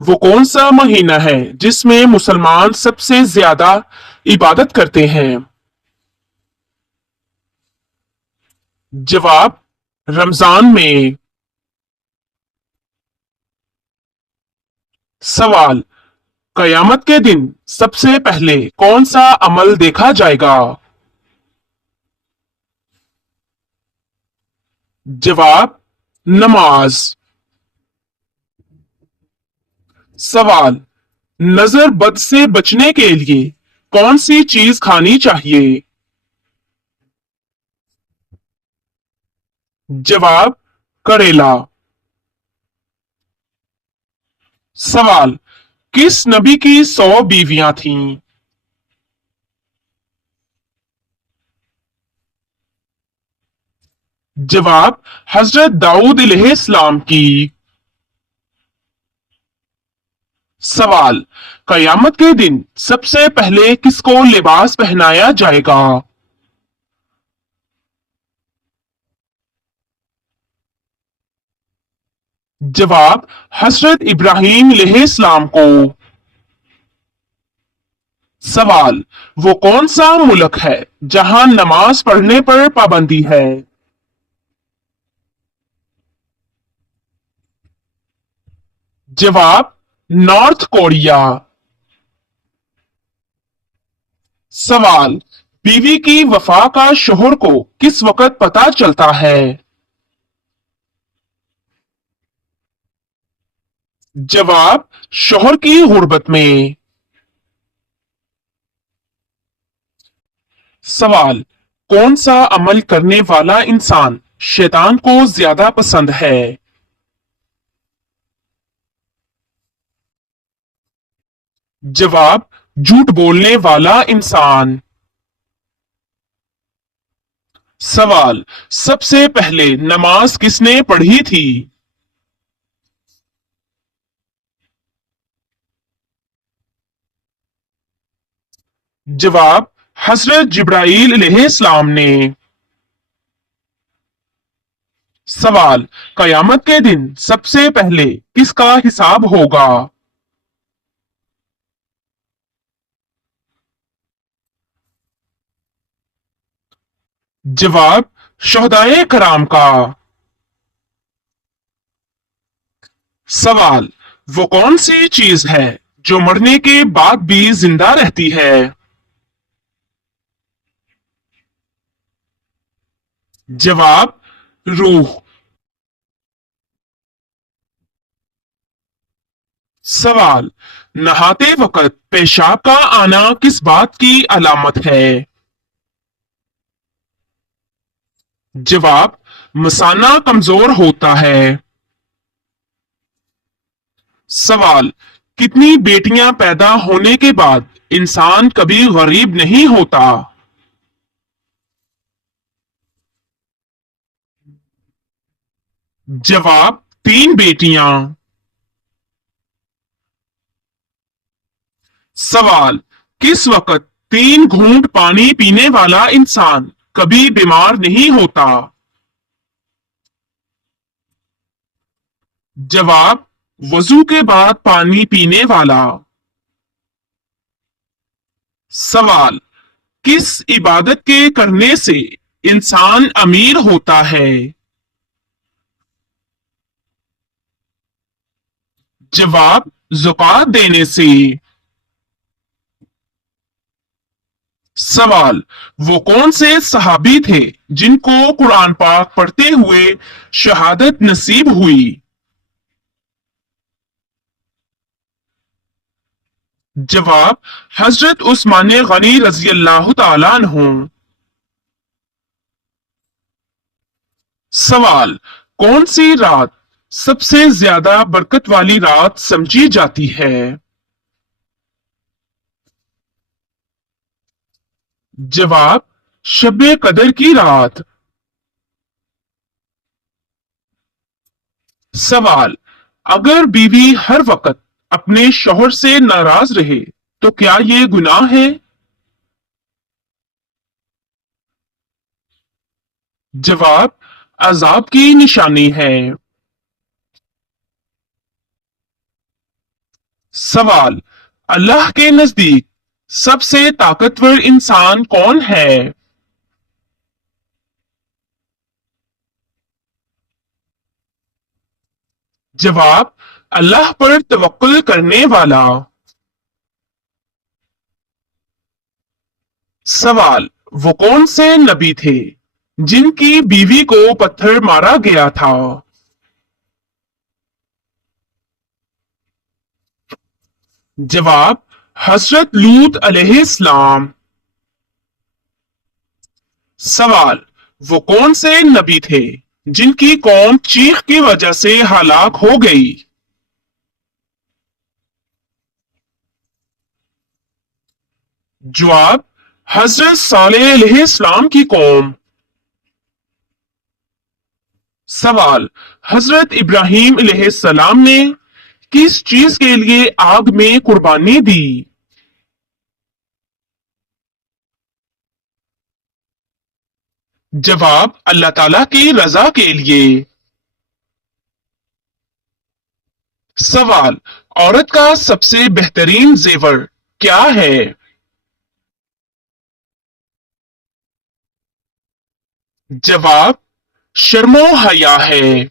वो कौन सा महीना है जिसमें मुसलमान सबसे ज्यादा इबादत करते हैं? जवाब, रमजान में। सवाल, कयामत के दिन सबसे पहले कौन सा अमल देखा जाएगा? जवाब, नमाज। सवाल, नजर बद से बचने के लिए कौन सी चीज खानी चाहिए? जवाब, करेला। सवाल, किस नबी की 100 बीवियां थीं? जवाब, हजरत दाऊद अलैहिस्सलाम की। सवाल, कयामत के दिन सबसे पहले किसको लिबास पहनाया जाएगा? जवाब, हजरत इब्राहीम अलैहिस्सलाम को। सवाल, वो कौन सा मुल्क है जहां नमाज पढ़ने पर पाबंदी है? जवाब, नॉर्थ कोरिया। सवाल, बीवी की वफा का शोहर को किस वक्त पता चलता है? जवाब, शोहर की गुर्बत में। सवाल, कौन सा अमल करने वाला इंसान शैतान को ज्यादा पसंद है? जवाब, झूठ बोलने वाला इंसान। सवाल, सबसे पहले नमाज किसने पढ़ी थी? जवाब, हजरत जिब्राईल अलैहिस्सलाम ने। सवाल, कयामत के दिन सबसे पहले किसका हिसाब होगा? जवाब, शोहदाए कराम का। सवाल, वो कौन सी चीज है जो मरने के बाद भी जिंदा रहती है? जवाब, रूह। सवाल, नहाते वक्त पेशाब का आना किस बात की अलामत है? जवाब, मसाना कमजोर होता है। सवाल, कितनी बेटियां पैदा होने के बाद इंसान कभी गरीब नहीं होता? जवाब, 3 बेटियां। सवाल, किस वक्त 3 घूंट पानी पीने वाला इंसान कभी बीमार नहीं होता? जवाब, वजू के बाद पानी पीने वाला। सवाल, किस इबादत के करने से इंसान अमीर होता है? जवाब, ज़कात देने से। सवाल, वो कौन से सहाबी थे जिनको कुरान पाक पढ़ते हुए शहादत नसीब हुई? जवाब, हजरत उस्मान गनी रजी अल्लाह तआला अन्हु। सवाल, कौन सी रात सबसे ज्यादा बरकत वाली रात समझी जाती है? जवाब, शब कदर की रात। सवाल, अगर बीवी हर वक्त अपने शौहर से नाराज रहे तो क्या ये गुनाह है? जवाब, अजाब की निशानी है। सवाल, अल्लाह के नजदीक सबसे ताकतवर इंसान कौन है? जवाब, अल्लाह पर तवक्कुल करने वाला। सवाल, वो कौन से नबी थे जिनकी बीवी को पत्थर मारा गया था? जवाब, हजरत लूत अलैहिस्सलाम। सवाल, वो कौन से नबी थे जिनकी कौम चीख की वजह से हलाक हो गई? जवाब, हजरत सालेह अलैहिस्सलाम की कौम। सवाल, हजरत इब्राहिम अलैहिस्सलाम ने किस चीज के लिए आग में कुर्बानी दी? जवाब, अल्लाह ताला की रजा के लिए। सवाल, औरत का सबसे बेहतरीन जेवर क्या है? जवाब, शर्मो हया है।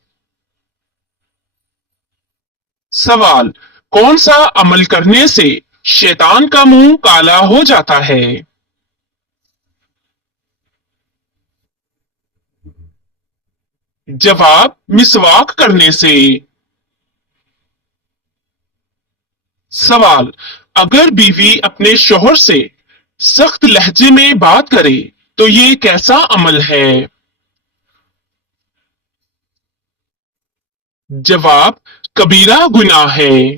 सवाल, कौन सा अमल करने से शैतान का मुंह काला हो जाता है? जवाब, मिसवाक करने से। सवाल, अगर बीवी अपने शोहर से सख्त लहजे में बात करे तो ये कैसा अमल है? जवाब, कबीरा गुनाह है।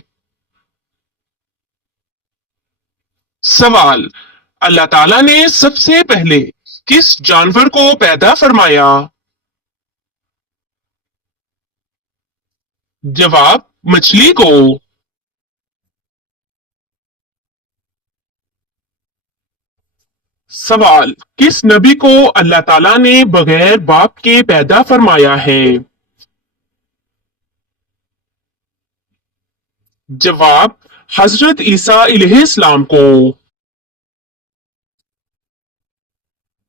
सवाल, अल्लाह ताला ने सबसे पहले किस जानवर को पैदा फरमाया? जवाब, मछली को। सवाल, किस नबी को अल्लाह ताला ने बगैर बाप के पैदा फरमाया है? जवाब, हजरत ईसा अलैहिस्सलाम को।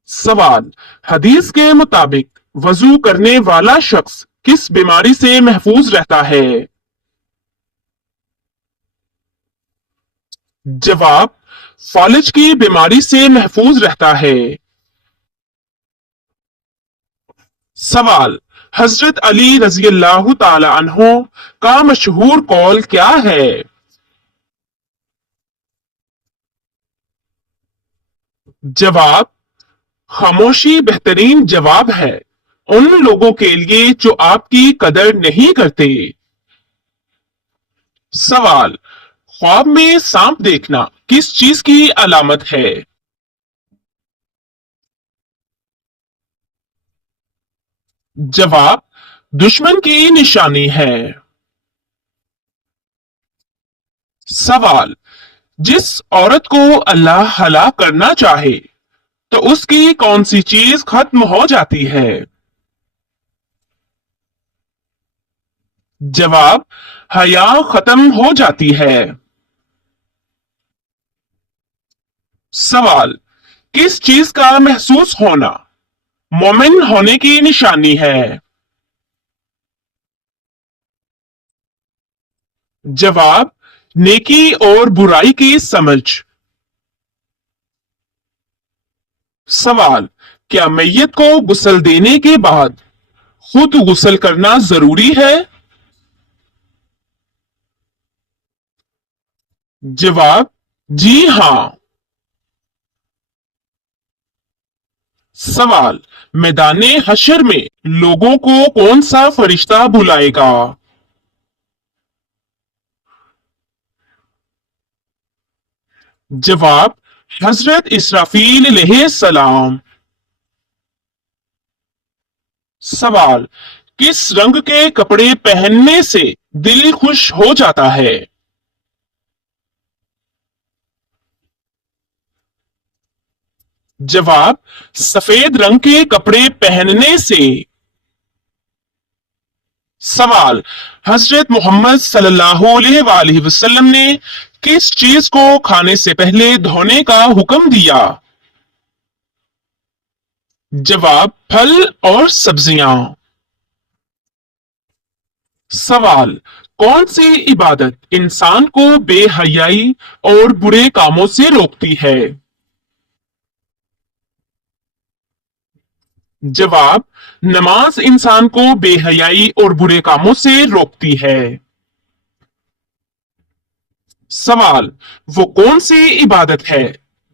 सवाल, हदीस के मुताबिक वजू करने वाला शख्स किस बीमारी से महफूज रहता है? जवाब, फालिज की बीमारी से महफूज रहता है। सवाल, हजरत अली रजी अल्लाह तआला अन्हो का मशहूर कौल क्या है? जवाब, खामोशी बेहतरीन जवाब है उन लोगों के लिए जो आपकी कदर नहीं करते। सवाल, ख्वाब में सांप देखना किस चीज की अलामत है? जवाब, दुश्मन की निशानी है। सवाल, जिस औरत को अल्लाह हलाक करना चाहे तो उसकी कौन सी चीज खत्म हो जाती है? जवाब, हया खत्म हो जाती है। सवाल, किस चीज का महसूस होना मोमिन होने की निशानी है? जवाब, नेकी और बुराई की समझ। सवाल, क्या मैयत को गुस्ल देने के बाद खुद गुस्ल करना जरूरी है? जवाब, जी हां। सवाल, मैदाने हशर में लोगों को कौन सा फरिश्ता बुलाएगा? जवाब, हजरत इसराफील अलैहिस्सलाम। सवाल, किस रंग के कपड़े पहनने से दिल खुश हो जाता है? जवाब, सफेद रंग के कपड़े पहनने से। सवाल, हजरत मोहम्मद सल्लल्लाहु अलैहि वसल्लम ने किस चीज को खाने से पहले धोने का हुक्म दिया? जवाब, फल और सब्जियां। सवाल, कौन सी इबादत इंसान को बेहयाई और बुरे कामों से रोकती है? जवाब, नमाज इंसान को बेहयाई और बुरे कामों से रोकती है। सवाल, वो कौन सी इबादत है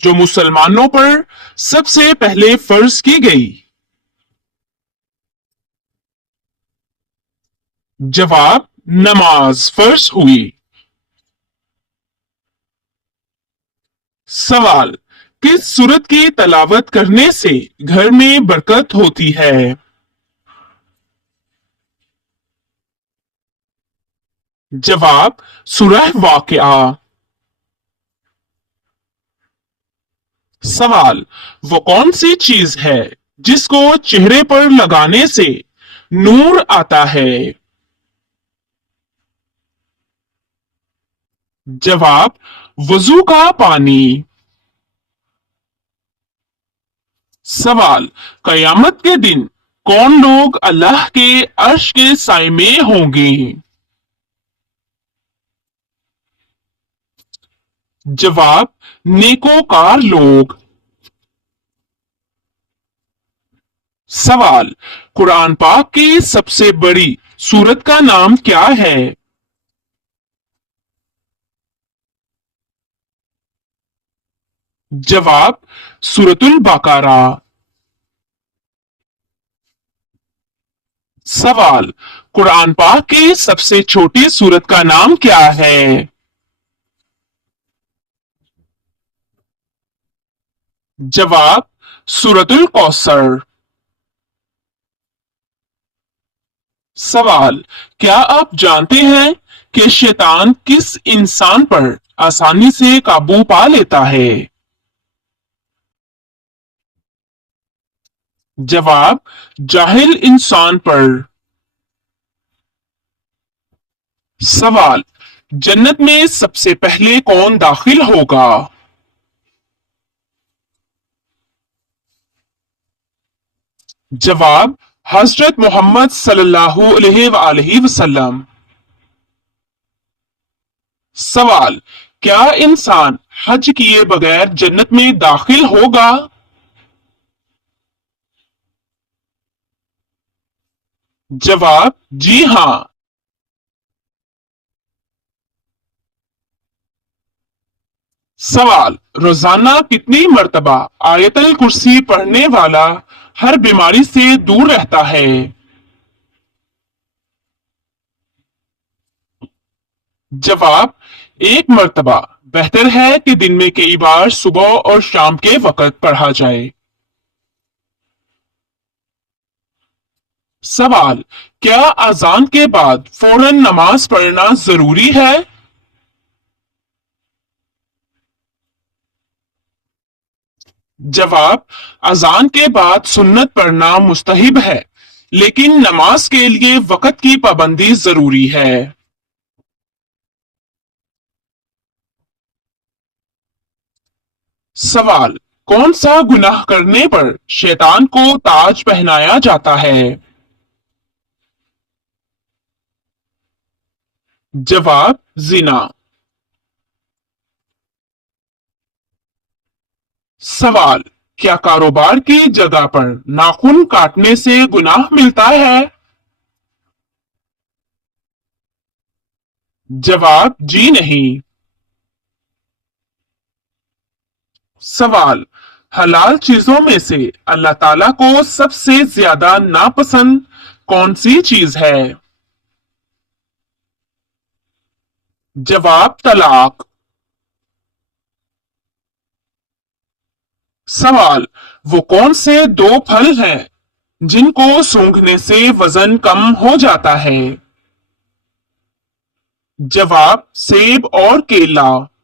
जो मुसलमानों पर सबसे पहले फर्ज की गई? जवाब, नमाज फर्ज हुई। सवाल, किस सूरत की तलावत करने से घर में बरकत होती है? जवाब, सूरह वाक़िआ। सवाल, वो कौन सी चीज है जिसको चेहरे पर लगाने से नूर आता है? जवाब, वजू का पानी। सवाल, कयामत के दिन कौन लोग अल्लाह के अर्श के साए में होंगे? जवाब, नेकोकार लोग। सवाल, कुरान पाक की सबसे बड़ी सूरत का नाम क्या है? जवाब, सूरतुल बकरा। सवाल, कुरान पाक की सबसे छोटी सूरत का नाम क्या है? जवाब, सूरतुल कौसर। सवाल, क्या आप जानते हैं कि शैतान किस इंसान पर आसानी से काबू पा लेता है? जवाब, जाहिल इंसान पर। सवाल, जन्नत में सबसे पहले कौन दाखिल होगा? जवाब, हजरत मोहम्मद सल्लल्लाहु अलैहि वसल्लम। सवाल, क्या इंसान हज किए बगैर जन्नत में दाखिल होगा? जवाब, जी हां। सवाल, रोजाना कितनी मर्तबा आयतल कुर्सी पढ़ने वाला हर बीमारी से दूर रहता है? जवाब, एक मर्तबा। बेहतर है कि दिन में कई बार सुबह और शाम के वक़्त पढ़ा जाए। सवाल, क्या अजान के बाद फौरन नमाज पढ़ना जरूरी है? जवाब, अजान के बाद सुन्नत पढ़ना मुस्तहिब है, लेकिन नमाज के लिए वक़्त की पाबंदी जरूरी है। सवाल, कौन सा गुनाह करने पर शैतान को ताज पहनाया जाता है? जवाब, जिना। सवाल, क्या कारोबार की जगह पर नाखून काटने से गुनाह मिलता है? जवाब, जी नहीं। सवाल, हलाल चीजों में से अल्लाह ताला को सबसे ज्यादा नापसंद कौन सी चीज है? जवाब, तलाक। सवाल, वो कौन से दो फल हैं जिनको सूंघने से वजन कम हो जाता है? जवाब, सेब और केला।